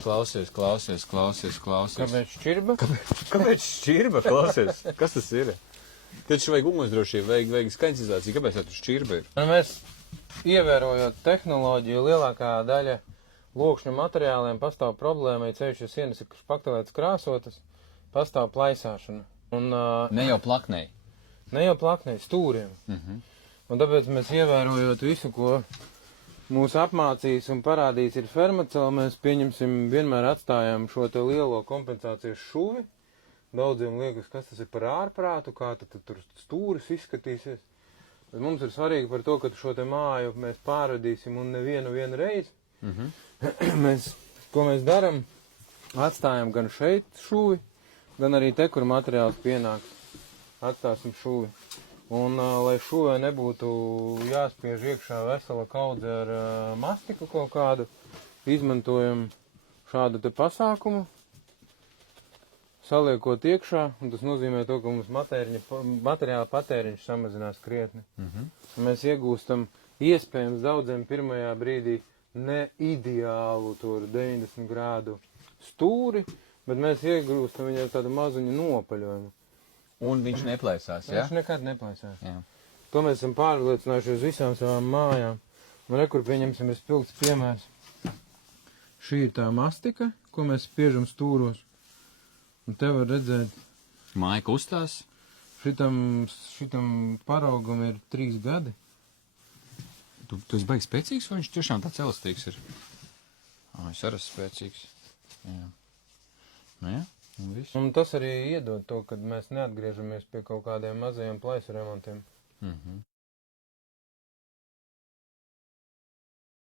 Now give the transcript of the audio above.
Klausies. Kāpēc šķirba? Kāpēc šķirba? Klausies. Kas tas ir? Taču vajag ugunsdrošību, vajag skaņcizāciju. Kāpēc tur šķirba ir? Mēs, ievērojot tehnoloģiju, lielākā daļa lokšņu materiāliem pastāv problēma, ja ceļš ir sienas ir špaktelētas krāsotas, pastāv plaisāšana. Un, Ne jau plaknei. ne jau plaknei, stūriem. Un tāpēc mēs ievērojot visu, ko mūs apmācīs un parādīs ir Fermacell, mēs pieņemsim vienmēr atstājām šo te lielo kompensācijas šuvi. Daudziem liekas, kas tas ir par ārprātu, kā tad tur stūris izskatīsies. Bet mums ir svarīgi par to, ka šo te māju mēs pārradīsim un nevienu reizi. Ko mēs daram, atstājam gan šeit šuvi, gan arī te, kur materiāls pienāks, atstāsim šuvi. Un, lai šuvē nebūtu jāspiež iekšā vesela kaudze ar mastiku kaut kādu, izmantojam šādu te pasākumu, saliekot iekšā, un tas nozīmē to, ka mums materiāla patēriņš samazinās krietni. Mēs iegūstam iespējams daudziem pirmajā brīdī ne ideālu tur 90 grādu stūri, bet mēs iegūstam viņai tādu mazuņu nopaļojumu. Un viņš neplēsās, ja? Viņš nekad neplēsās. Jā. To mēs esam pārliecinājuši uz visām savām mājām. Un rekur pieņemsim spilgts piemērs. Šī ir tā mastika, ko mēs spiežam stūros. Un te var redzēt, Māja kustās. šitam paraugam ir 3 gadi. Tu esi baigi spēcīgs, vai viņš tiešām tāds elastīgs ir? Viņš arī spēcīgs. Jā. Nu jā, un viss. Un tas arī iedod to, kad mēs neatgriežamies pie kaut kādiem mazajiem plaisu remontiem.